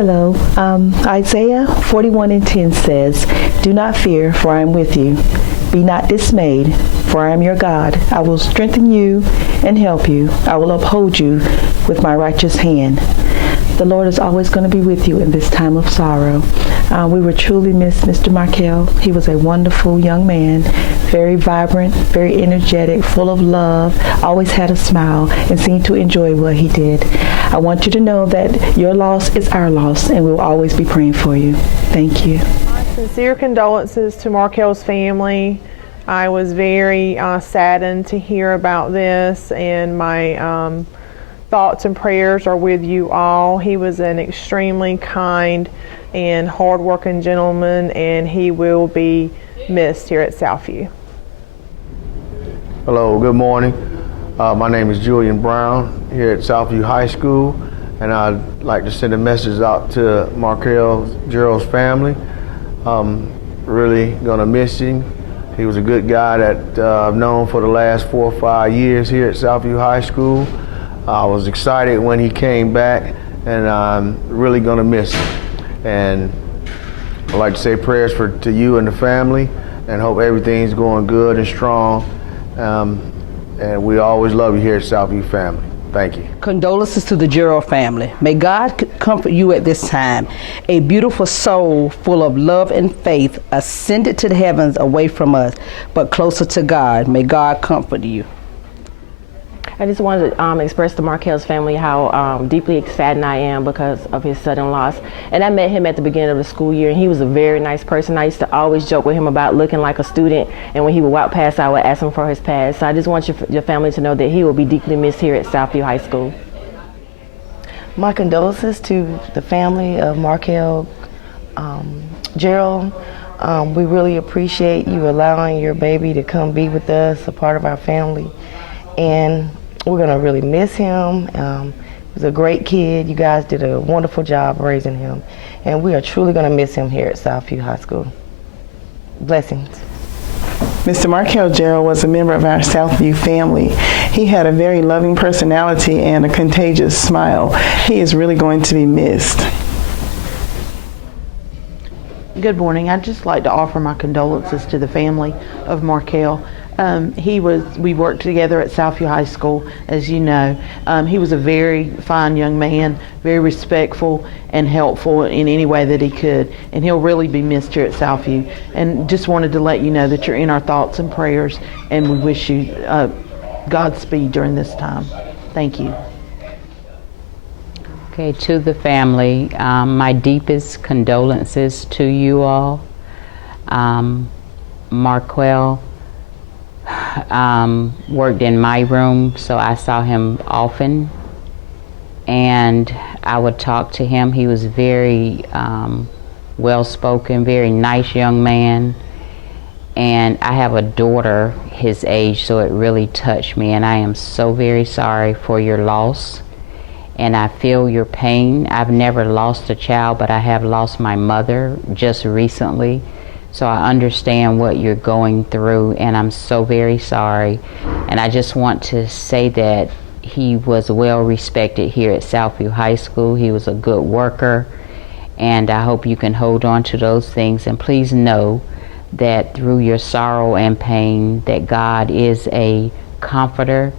Hello. Isaiah 41:10 says, "Do not fear, for I am with you. Be not dismayed, for I am your God. I will strengthen you and help you. I will uphold you with my righteous hand." The Lord is always going to be with you in this time of sorrow. We will truly miss Mr. Markel. He was a wonderful young man, very vibrant, very energetic, full of love, always had a smile, and seemed to enjoy what he did. I want you to know that your loss is our loss, and we will always be praying for you. Thank you. Sincere condolences to Markel's family. I was very saddened to hear about this, and my thoughts and prayers are with you all. He was an extremely kind and hard-working gentleman, and he will be missed here at Southview. Hello, good morning. My name is Julian Brown here at Southview High School, and I'd like to send a message out to Markel Gerald's family. Really gonna miss him. He was a good guy that I've known for the last 4 or 5 years here at Southview High School. I was excited when he came back, and I'm really gonna miss him. And I'd like to say prayers to you and the family, and hope everything's going good and strong. And we always love you here at Southview family. Thank you. Condolences to the Gerald family. May God comfort you at this time. A beautiful soul full of love and faith ascended to the heavens away from us, but closer to God. May God comfort you. I just wanted to express to Markel's family how deeply saddened I am because of his sudden loss. And I met him at the beginning of the school year, and he was a very nice person. I used to always joke with him about looking like a student, and when he would walk past, I would ask him for his pass. So I just want your family to know that he will be deeply missed here at Southview High School. My condolences to the family of Markel Gerald. We really appreciate you allowing your baby to come be with us, a part of our family. And we're going to really miss him. He was a great kid. You guys did a wonderful job raising him. And we are truly going to miss him here at Southview High School. Blessings. Mr. Markel Gerald was a member of our Southview family. He had a very loving personality and a contagious smile. He is really going to be missed. Good morning. I'd just like to offer my condolences to the family of Markel. We worked together at Southview High School, as you know. He was a very fine young man, very respectful and helpful in any way that he could, and he'll really be missed here at Southview. And just wanted to let you know that you're in our thoughts and prayers, and we wish you Godspeed during this time. Thank you. Okay, to the family, my deepest condolences to you all. Markel worked in my room, so I saw him often, and I would talk to him. He was very well-spoken, very nice young man, and I have a daughter his age, so it really touched me, and I am so very sorry for your loss, and I feel your pain. I've never lost a child, but I have lost my mother just recently. So I understand what you're going through, and I'm so very sorry. And I just want to say that he was well respected here at Southview High School. He was a good worker, and I hope you can hold on to those things. And please know that through your sorrow and pain, that God is a comforter,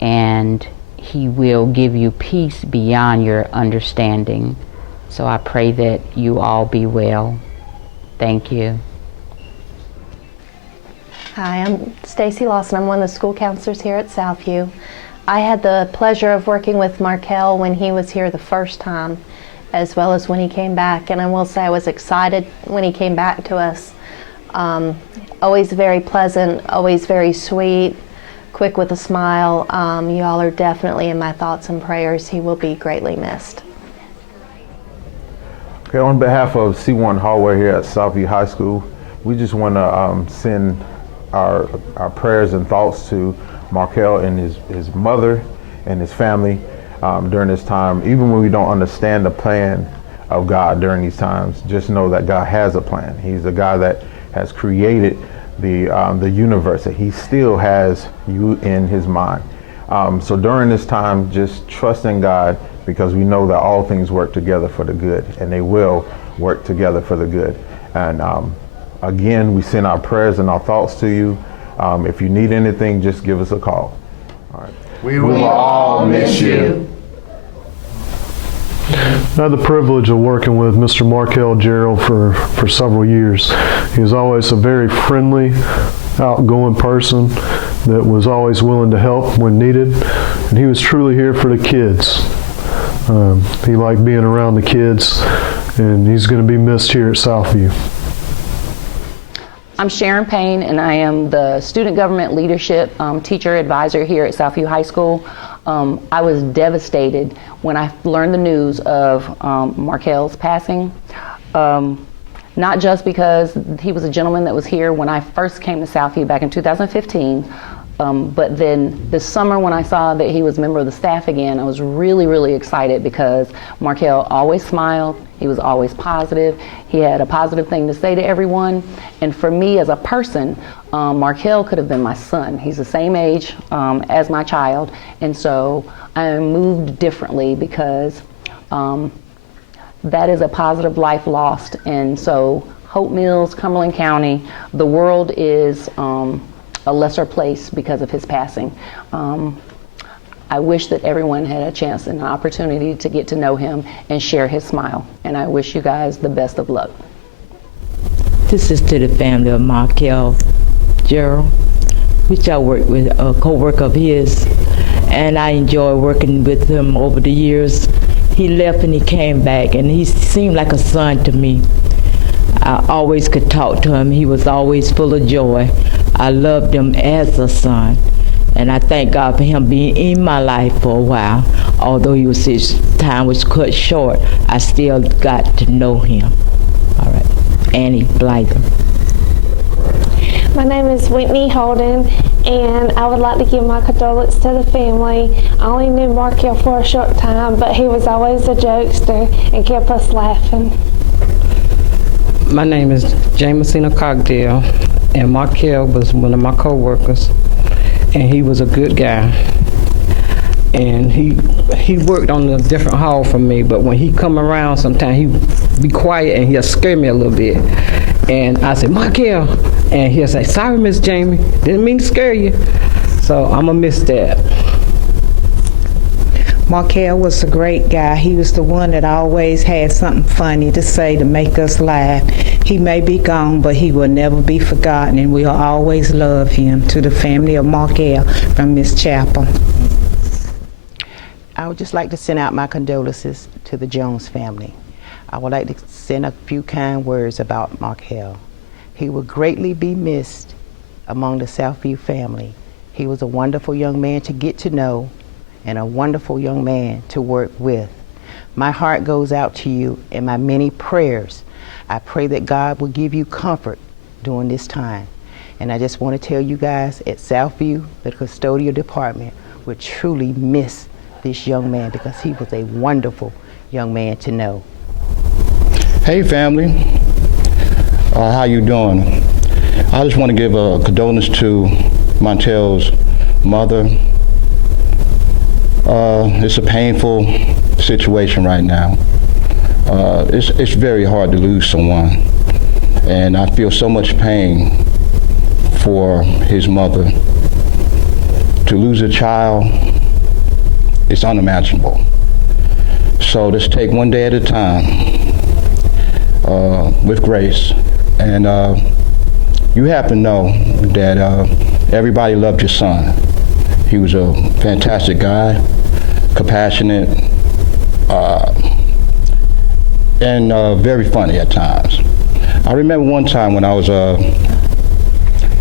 and he will give you peace beyond your understanding. So I pray that you all be well. Thank you. Hi, I'm Stacy Lawson. I'm one of the school counselors here at Southview. I had the pleasure of working with Markel when he was here the first time, as well as when he came back. And I will say I was excited when he came back to us. Always very pleasant, always very sweet, quick with a smile. You all are definitely in my thoughts and prayers. He will be greatly missed. Okay, on behalf of C1 Hallway here at Southview High School, we just want to send our prayers and thoughts to Markel and his mother and his family during this time. Even when we don't understand the plan of God during these times, just know that God has a plan. He's a God that has created the universe, that he still has you in his mind. So during this time, just trust in God, because we know that all things work together for the good, and they will work together for the good. And again, we send our prayers and our thoughts to you. If you need anything, just give us a call. All right. We will all miss you. I had the privilege of working with Mr. Markel Gerald for several years. He was always a very friendly, outgoing person that was always willing to help when needed, and he was truly here for the kids. He liked being around the kids, and he's going to be missed here at Southview. I'm Sharon Payne, and I am the Student Government Leadership Teacher Advisor here at Southview High School. I was devastated when I learned the news of Markel's passing. Not just because he was a gentleman that was here when I first came to Southview back in 2015, but then this summer when I saw that he was a member of the staff again, I was really, really excited because Markel always smiled, he was always positive, he had a positive thing to say to everyone, and for me as a person, Markel could have been my son. He's the same age as my child, and so I moved differently because that is a positive life lost. And so Hope Mills, Cumberland County, the world is a lesser place because of his passing. I wish that everyone had a chance and an opportunity to get to know him and share his smile. And I wish you guys the best of luck. This is to the family of Markel Gerald, which I worked with, a co-worker of his, and I enjoy working with him over the years. He left and he came back, and he seemed like a son to me. I always could talk to him. He was always full of joy. I loved him as a son, and I thank God for him being in my life for a while. Although his time was cut short, I still got to know him. All right, Annie Blyther. My name is Whitney Holden, and I would like to give my condolences to the family. I only knew Markel for a short time, but he was always a jokester and kept us laughing. My name is Jamesina Cogdale, and Markel was one of my co-workers, and he was a good guy. And he worked on a different hall from me, but when he come around, sometimes he'd be quiet and he'll scare me a little bit. And I said, Markel, and he'll say, sorry, Miss Jamie, didn't mean to scare you. So I'm gonna miss that. Markel was a great guy. He was the one that always had something funny to say to make us laugh. He may be gone, but he will never be forgotten, and we'll always love him. To the family of Markel from Miss Chapel. I would just like to send out my condolences to the Jones family. I would like to send a few kind words about Markel. He will greatly be missed among the Southview family. He was a wonderful young man to get to know and a wonderful young man to work with. My heart goes out to you in my many prayers. I pray that God will give you comfort during this time. And I just want to tell you guys at Southview, the custodial department will truly miss this young man because he was a wonderful young man to know. Hey family, how you doing? I just want to give a condolence to Markel's mother. It's a painful situation right now. It's very hard to lose someone, and I feel so much pain for his mother. To lose a child, it's unimaginable. So let's take one day at a time with grace. And you have to know that everybody loved your son. He was a fantastic guy, compassionate, and very funny at times. I remember one time when I was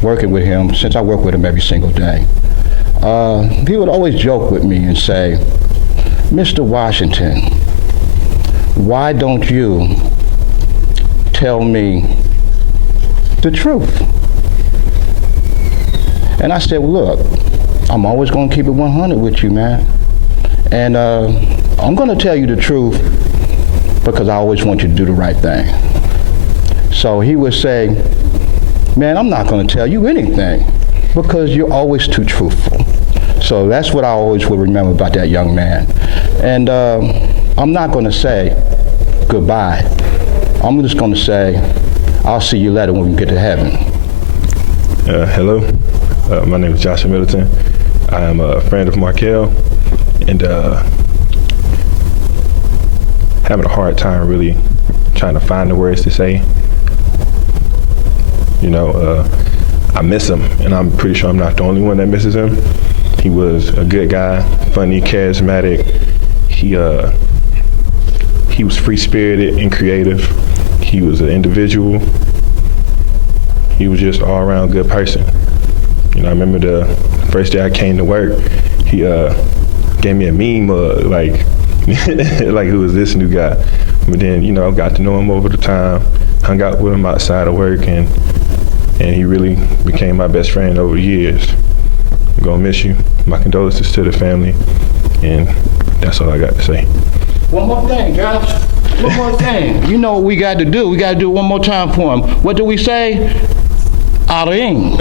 working with him, since I work with him every single day, he would always joke with me and say, Mr. Washington, why don't you tell me the truth? And I said, well, look, I'm always going to keep it 100 with you, man. And I'm going to tell you the truth because I always want you to do the right thing. So he would say, man, I'm not going to tell you anything because you're always too truthful. So that's what I always will remember about that young man. And I'm not going to say goodbye. I'm just going to say, I'll see you later when we get to heaven. Hello, my name is Joshua Middleton. I am a friend of Markel, and having a hard time really trying to find the words to say. You know, I miss him, and I'm pretty sure I'm not the only one that misses him. He was a good guy, funny, charismatic. He was free-spirited and creative. He was an individual. He was just all around good person. You know, I remember the first day I came to work, he gave me a meme mug, like who was this new guy? But then, you know, got to know him over the time, hung out with him outside of work, and he really became my best friend over the years. I'm gonna miss you. My condolences to the family, and that's all I got to say. One more thing, Josh. One more thing. You know what we got to do? We got to do it one more time for him. What do we say? Aring.